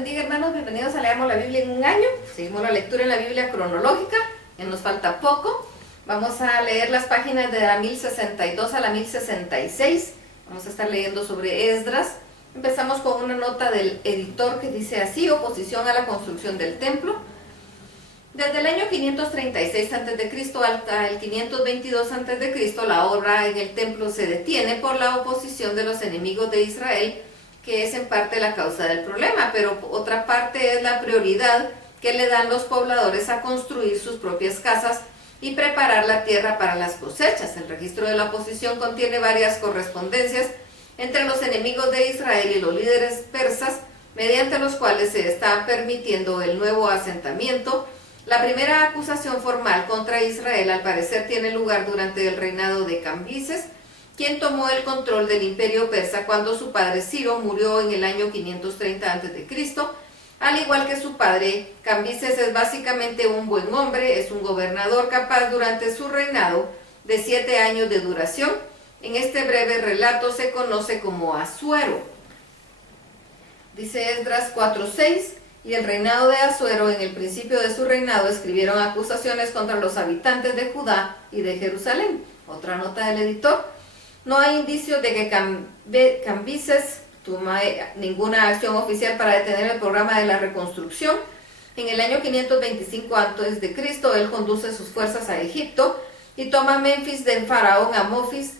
bendiga, hermanos, bienvenidos a Leamos la Biblia en un año. Seguimos la lectura en la Biblia cronológica, ya nos falta poco. Vamos a leer las páginas de la 1062 a la 1066. Vamos a estar leyendo sobre Esdras. Empezamos con una nota del editor que dice así: oposición a la construcción del templo. Desde el año 536 a.C. hasta el 522 a.C., la obra en el templo se detiene por la oposición de los enemigos de Israel, que es en parte la causa del problema, pero otra parte es la prioridad que le dan los pobladores a construir sus propias casas y preparar la tierra para las cosechas. El registro de la oposición contiene varias correspondencias entre los enemigos de Israel y los líderes persas, mediante los cuales se está permitiendo el nuevo asentamiento. La primera acusación formal contra Israel al parecer tiene lugar durante el reinado de Cambises, quien tomó el control del imperio persa cuando su padre Ciro murió en el año 530 a.C. Al igual que su padre, Cambises es básicamente un buen hombre, es un gobernador capaz durante su reinado de 7 años de duración. En este breve relato se conoce como Asuero. Dice Esdras 4:6, y el reinado de Asuero, en el principio de su reinado, escribieron acusaciones contra los habitantes de Judá y de Jerusalén. Otra nota del editor: no hay indicios de que Cambises toma ninguna acción oficial para detener el programa de la reconstrucción. En el año 525 a.C., él conduce sus fuerzas a Egipto y toma Menfis del faraón Amofis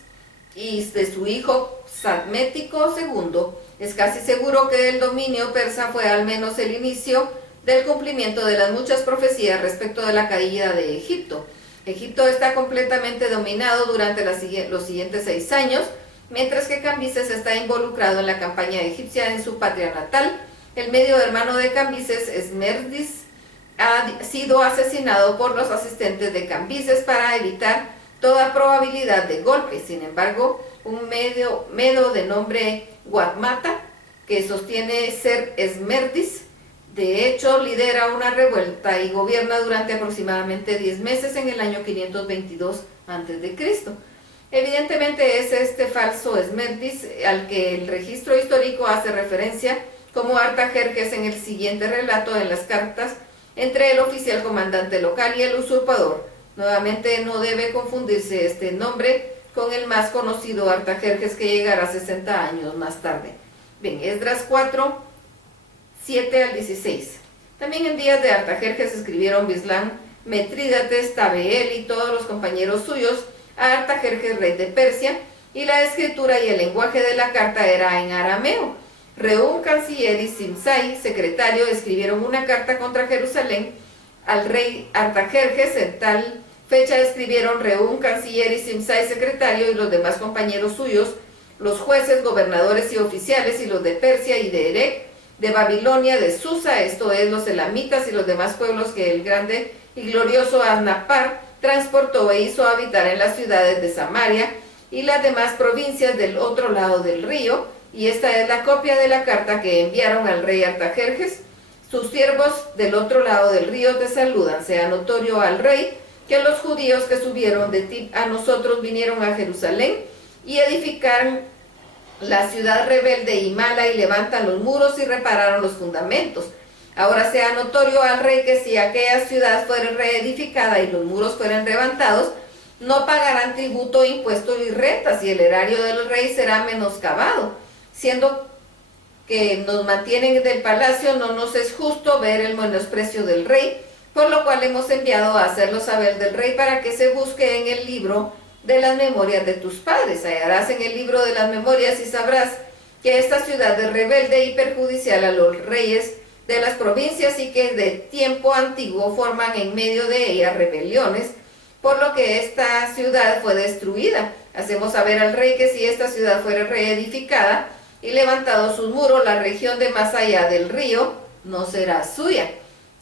y de su hijo Sadmético II. Es casi seguro que el dominio persa fue al menos el inicio del cumplimiento de las muchas profecías respecto de la caída de Egipto. Egipto está completamente dominado durante los siguientes 6 años, mientras que Cambises está involucrado en la campaña egipcia en su patria natal. El medio hermano de Cambises, Esmerdis, ha sido asesinado por los asistentes de Cambises para evitar toda probabilidad de golpe. Sin embargo, un medo de nombre Guatmata, que sostiene ser Esmerdis, de hecho lidera una revuelta y gobierna durante aproximadamente 10 meses en el año 522 a.C. Evidentemente es este falso Esmerdis al que el registro histórico hace referencia como Artajerjes en el siguiente relato en las cartas entre el oficial comandante local y el usurpador. Nuevamente no debe confundirse este nombre con el más conocido Artajerjes, que llegará 60 años más tarde. Bien, Esdras 4, 7 al 16. También en días de Artajerjes escribieron Bislán, Metrídates, Tabeel y todos los compañeros suyos a Artajerjes, rey de Persia, y la escritura y el lenguaje de la carta era en arameo. Reún, canciller, y Simsai, secretario, escribieron una carta contra Jerusalén al rey Artajerjes. En tal fecha escribieron Reún, canciller, y Simsai, secretario, y los demás compañeros suyos, los jueces, gobernadores y oficiales, y los de Persia y de Erech, de Babilonia, de Susa, esto es, los elamitas y los demás pueblos que el grande y glorioso Asnapar transportó e hizo habitar en las ciudades de Samaria y las demás provincias del otro lado del río. Y esta es la copia de la carta que enviaron al rey Artajerjes. Sus siervos del otro lado del río te saludan. Sea notorio al rey que los judíos que subieron de ti a nosotros vinieron a Jerusalén y edificaron la ciudad rebelde y mala, y levantan los muros y repararon los fundamentos. Ahora sea notorio al rey que si aquella ciudad fuera reedificada y los muros fueran levantados, no pagarán tributo, impuestos y rentas, y el erario del rey será menoscabado. Siendo que nos mantienen del palacio, no nos es justo ver el menosprecio del rey, por lo cual hemos enviado a hacerlo saber del rey para que se busque en el libro de las memorias de tus padres. Hallarás en el libro de las memorias y sabrás que esta ciudad es rebelde y perjudicial a los reyes de las provincias, y que de tiempo antiguo forman en medio de ella rebeliones, por lo que esta ciudad fue destruida. Hacemos saber al rey que si esta ciudad fuera reedificada y levantado sus muros, la región de más allá del río no será suya.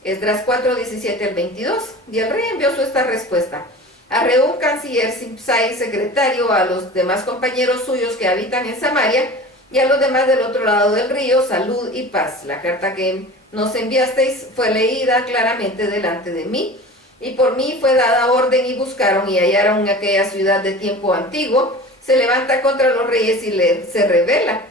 Esdras 4, 17 al 22. Y el rey envió esta respuesta a Reún, canciller, Simsai, secretario, a los demás compañeros suyos que habitan en Samaria, y a los demás del otro lado del río, salud y paz. La carta que nos enviasteis fue leída claramente delante de mí, y por mí fue dada orden, y buscaron y hallaron aquella ciudad de tiempo antiguo, se levanta contra los reyes y se rebela.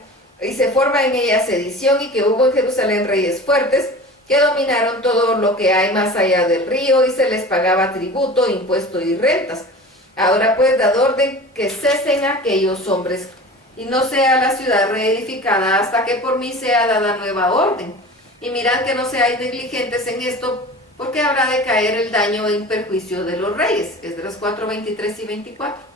y se forma en ella sedición, y que hubo en Jerusalén reyes fuertes que dominaron todo lo que hay más allá del río, y se les pagaba tributo, impuesto y rentas. Ahora pues dad orden que cesen aquellos hombres, y no sea la ciudad reedificada hasta que por mí sea dada nueva orden. Y mirad que no seáis negligentes en esto, porque habrá de caer el daño en perjuicio de los reyes. Esdras 4, 23 y 24.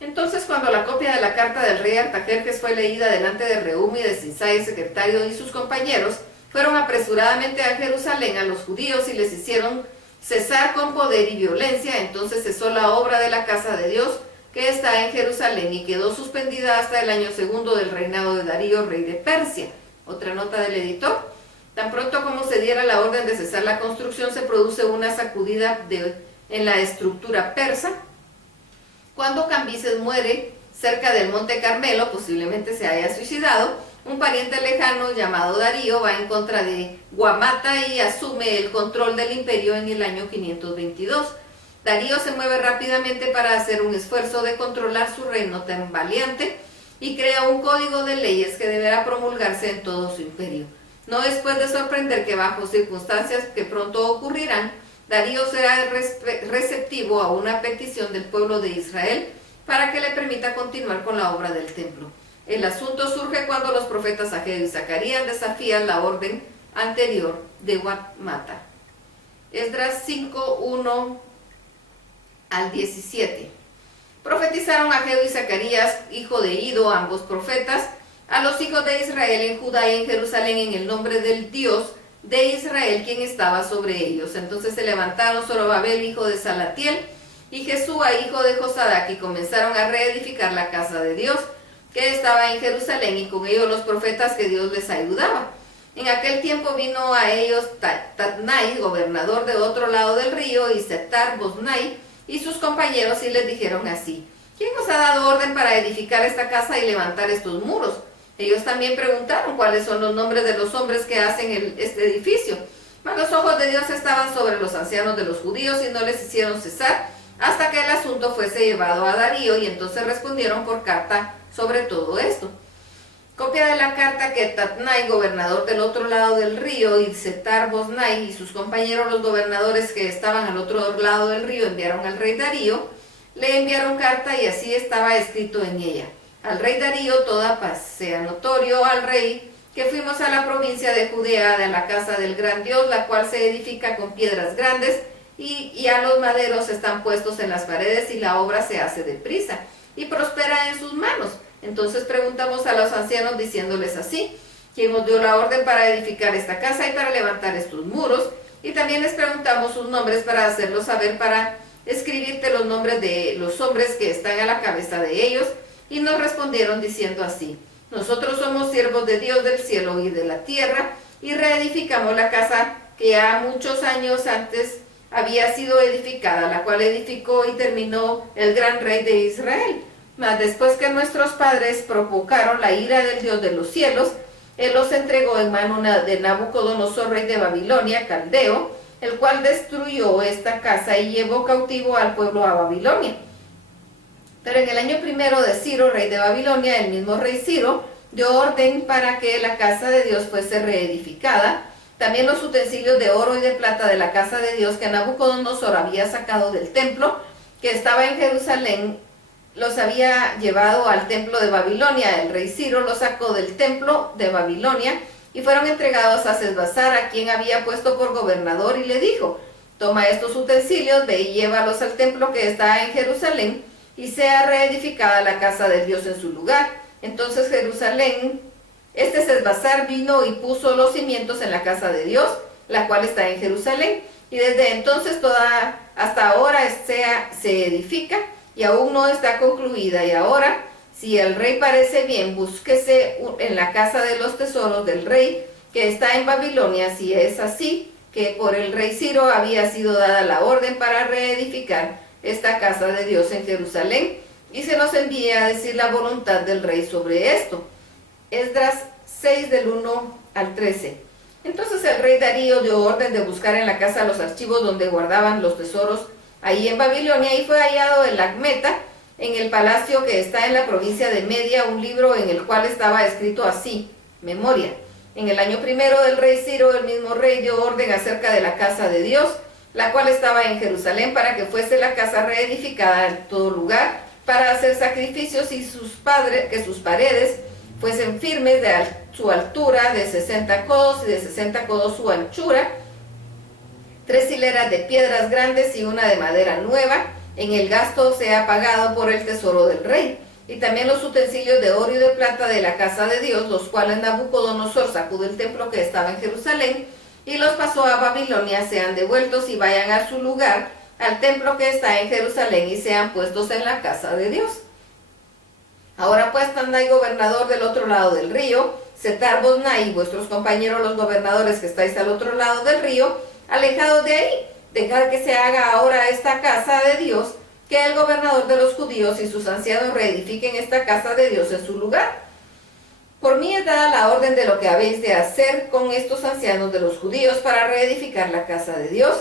Entonces, cuando la copia de la carta del rey Artajerjes fue leída delante de Rehum y de Sinsai, secretario, y sus compañeros, fueron apresuradamente a Jerusalén a los judíos y les hicieron cesar con poder y violencia. Entonces cesó la obra de la casa de Dios que está en Jerusalén, y quedó suspendida hasta el año segundo del reinado de Darío, rey de Persia. Otra nota del editor: tan pronto como se diera la orden de cesar la construcción, se produce una sacudida en la estructura persa. Cuando Cambises muere cerca del monte Carmelo, posiblemente se haya suicidado, un pariente lejano llamado Darío va en contra de Guamata y asume el control del imperio en el año 522. Darío se mueve rápidamente para hacer un esfuerzo de controlar su reino tan valiente, y crea un código de leyes que deberá promulgarse en todo su imperio. No es pues de sorprender que bajo circunstancias que pronto ocurrirán, Darío será receptivo a una petición del pueblo de Israel para que le permita continuar con la obra del templo. El asunto surge cuando los profetas Ageo y Zacarías desafían la orden anterior de Guamata. Esdras 5, 1 al 17. Profetizaron Ageo y Zacarías, hijo de Ido, ambos profetas, a los hijos de Israel en Judá y en Jerusalén en el nombre del Dios de Israel, quien estaba sobre ellos. Entonces se levantaron Zorobabel, hijo de Salatiel, y Jesúa, hijo de Josadac, y comenzaron a reedificar la casa de Dios, que estaba en Jerusalén, y con ellos los profetas que Dios les ayudaba. En aquel tiempo vino a ellos Tatnai, gobernador de otro lado del río, y Setar-Boznai, y sus compañeros, y les dijeron así: ¿quién os ha dado orden para edificar esta casa y levantar estos muros? Ellos también preguntaron cuáles son los nombres de los hombres que hacen este edificio. Mas los ojos de Dios estaban sobre los ancianos de los judíos, y no les hicieron cesar hasta que el asunto fuese llevado a Darío, y entonces respondieron por carta sobre todo esto. Copia de la carta que Tatnai, gobernador del otro lado del río, y Setar-Boznai y sus compañeros los gobernadores que estaban al otro lado del río enviaron al rey Darío, le enviaron carta, y así estaba escrito en ella: al rey Darío, toda paz sea notorio al rey que fuimos a la provincia de Judea, de la casa del gran Dios, la cual se edifica con piedras grandes, y ya los maderos están puestos en las paredes, y la obra se hace deprisa y prospera en sus manos. Entonces preguntamos a los ancianos diciéndoles así: ¿quién os dio la orden para edificar esta casa y para levantar estos muros? Y también les preguntamos sus nombres para hacerlos saber, para escribirte los nombres de los hombres que están a la cabeza de ellos. Y nos respondieron diciendo así: nosotros somos siervos de Dios del cielo y de la tierra, y reedificamos la casa que ya muchos años antes había sido edificada, la cual edificó y terminó el gran rey de Israel. Mas después que nuestros padres provocaron la ira del Dios de los cielos, él los entregó en mano de Nabucodonosor, rey de Babilonia, caldeo, el cual destruyó esta casa y llevó cautivo al pueblo a Babilonia. Pero en el año primero de Ciro, rey de Babilonia, el mismo rey Ciro dio orden para que la casa de Dios fuese reedificada. También los utensilios de oro y de plata de la casa de Dios que Nabucodonosor había sacado del templo que estaba en Jerusalén, los había llevado al templo de Babilonia. El rey Ciro los sacó del templo de Babilonia y fueron entregados a Sesbazar, a quien había puesto por gobernador, y le dijo: toma estos utensilios, ve y llévalos al templo que está en Jerusalén, y sea reedificada la casa de Dios en su lugar. Entonces Sesbazar vino y puso los cimientos en la casa de Dios, la cual está en Jerusalén, y desde entonces hasta ahora se edifica, y aún no está concluida. Y ahora, si el rey parece bien, búsquese en la casa de los tesoros del rey que está en Babilonia, si es así que por el rey Ciro había sido dada la orden para reedificar esta casa de Dios en Jerusalén, y se nos envía a decir la voluntad del rey sobre esto. Esdras 6 del 1 al 13. Entonces el rey Darío dio orden de buscar en la casa los archivos donde guardaban los tesoros ahí en Babilonia, y fue hallado el Acmeta, en el palacio que está en la provincia de Media un libro en el cual estaba escrito así, memoria. En el año primero del rey Ciro, el mismo rey dio orden acerca de la casa de Dios, la cual estaba en Jerusalén, para que fuese la casa reedificada en todo lugar, para hacer sacrificios, y que sus paredes fuesen firmes de su altura de 60 codos y de 60 codos su anchura, 3 hileras de piedras grandes y una de madera nueva. En el gasto sea pagado por el tesoro del rey. Y también los utensilios de oro y de plata de la casa de Dios, los cuales Nabucodonosor sacó del templo que estaba en Jerusalén y los pasó a Babilonia, sean devueltos y vayan a su lugar, al templo que está en Jerusalén, y sean puestos en la casa de Dios. Ahora pues, Tandai, gobernador del otro lado del río, Setar-Boznai y vuestros compañeros los gobernadores que estáis al otro lado del río, alejados de ahí, dejad que se haga ahora esta casa de Dios, que el gobernador de los judíos y sus ancianos reedifiquen esta casa de Dios en su lugar. Por mí es dada la orden de lo que habéis de hacer con estos ancianos de los judíos para reedificar la casa de Dios,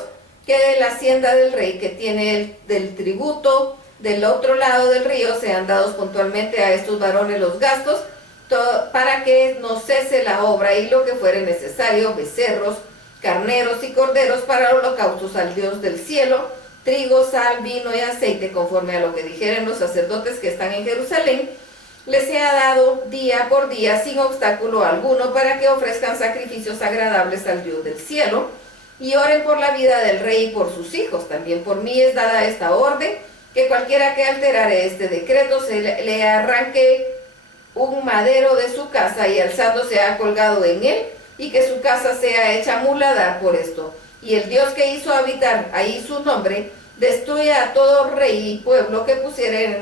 que de la hacienda del rey que tiene del tributo del otro lado del río sean dados puntualmente a estos varones los gastos, para que no cese la obra, y lo que fuere necesario, becerros, carneros y corderos para holocaustos al Dios del cielo, trigo, sal, vino y aceite, conforme a lo que dijeren los sacerdotes que están en Jerusalén, les sea dado día por día sin obstáculo alguno, para que ofrezcan sacrificios agradables al Dios del cielo, y oren por la vida del rey y por sus hijos. También por mí es dada esta orden, que cualquiera que alterare este decreto se le arranque un madero de su casa, y alzando sea colgado en él, y que su casa sea hecha muladar por esto. Y el Dios que hizo habitar ahí su nombre, destruya a todo rey y pueblo que pusiera en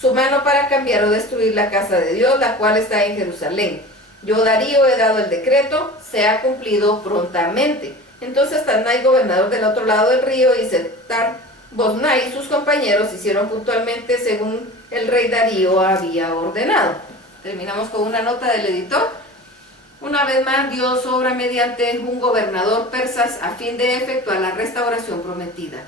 su mano para cambiar o destruir la casa de Dios, la cual está en Jerusalén. Yo, Darío, he dado el decreto, se ha cumplido prontamente. Entonces Tandai, gobernador del otro lado del río, y Setar-Boznai y sus compañeros hicieron puntualmente según el rey Darío había ordenado. Terminamos con una nota del editor. Una vez más, Dios obra mediante un gobernador persas a fin de efectuar la restauración prometida.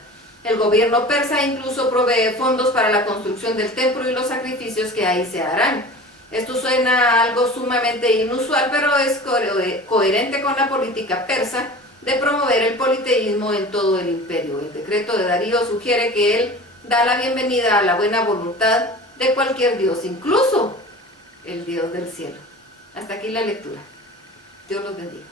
El gobierno persa incluso provee fondos para la construcción del templo y los sacrificios que ahí se harán. Esto suena a algo sumamente inusual, pero es coherente con la política persa de promover el politeísmo en todo el imperio. El decreto de Darío sugiere que él da la bienvenida a la buena voluntad de cualquier dios, incluso el Dios del cielo. Hasta aquí la lectura. Dios los bendiga.